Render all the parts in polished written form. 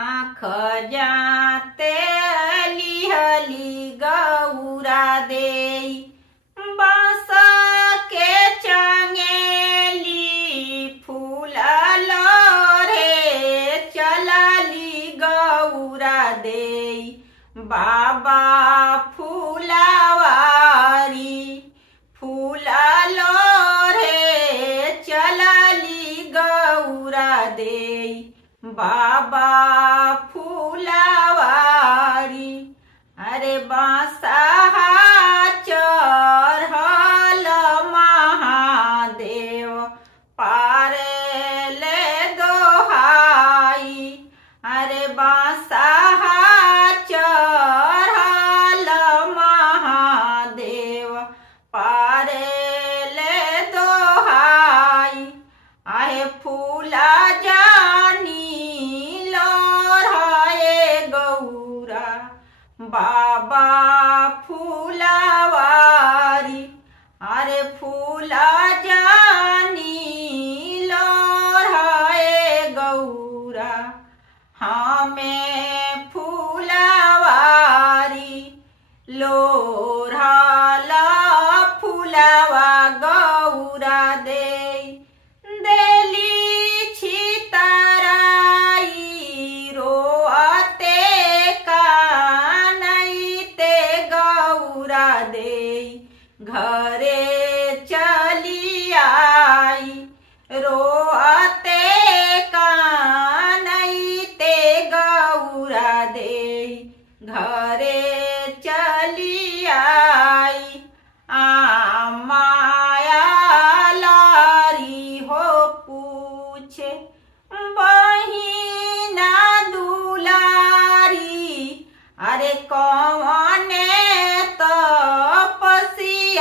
आँख जाते लिहली गौरा देई बांस के चंगेली फूलल रे चलली गौरा देई बाबा फूलवारी फूलल रे चलली गौरा देई बाबा फूलवारी। अरे बांसहा चढ़ल महादेव पारे ले दोहाई। अरे बांसहा चढ़ल महादेव पारे ले दोहाई। आहे फूला बाबा फूलवारी। अरे फूला जानी लोढ़े गौरा हमें फूलवारी लोढ़ला फूलवा गौरा देली छितराई रोअते घरे चली आई रोअते कानईते गौरा देई घरे चली आई। माया लारी हो पूछे बहिना दुलारी। अरे कौन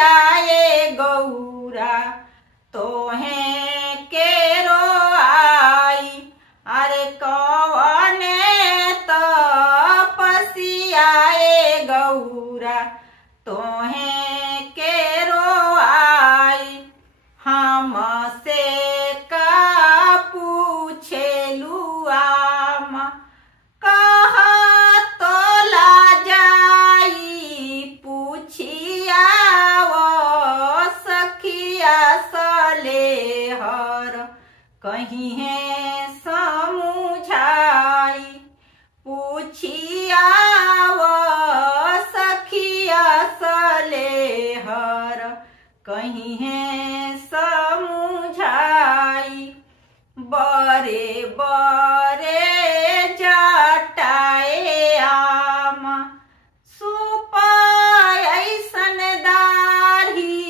आए गौरा तोहे केरो आई। अरे कौन तपस्याए गौरा तोहे केरो आई। हमसे का पूछे लुआमा कह तो ला जाई पूछिया सलेहर कहीं है समुझाई। पूछिया सखिया सलेहर कहीं है समुझाई। बरे बरे जटाए आमा सुपाय ऐसन दाढ़ी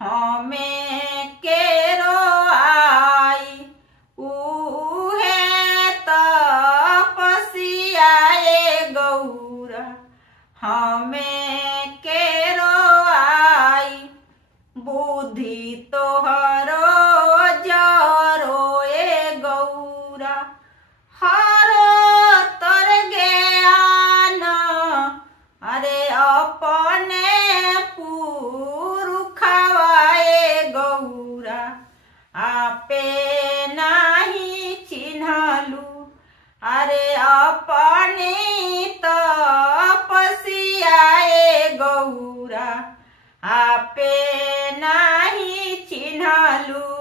हमें केरो आई। उहे तपस्याए गौरा हमें केरो आई। बुद्धि तोहरो जरो ए गौरा हरो तर ज्ञान। अरे अपने गौरा आपे नाही चिन्हलू। अरे अपने तपस्याए गौरा आपे नाही चिन्हलू।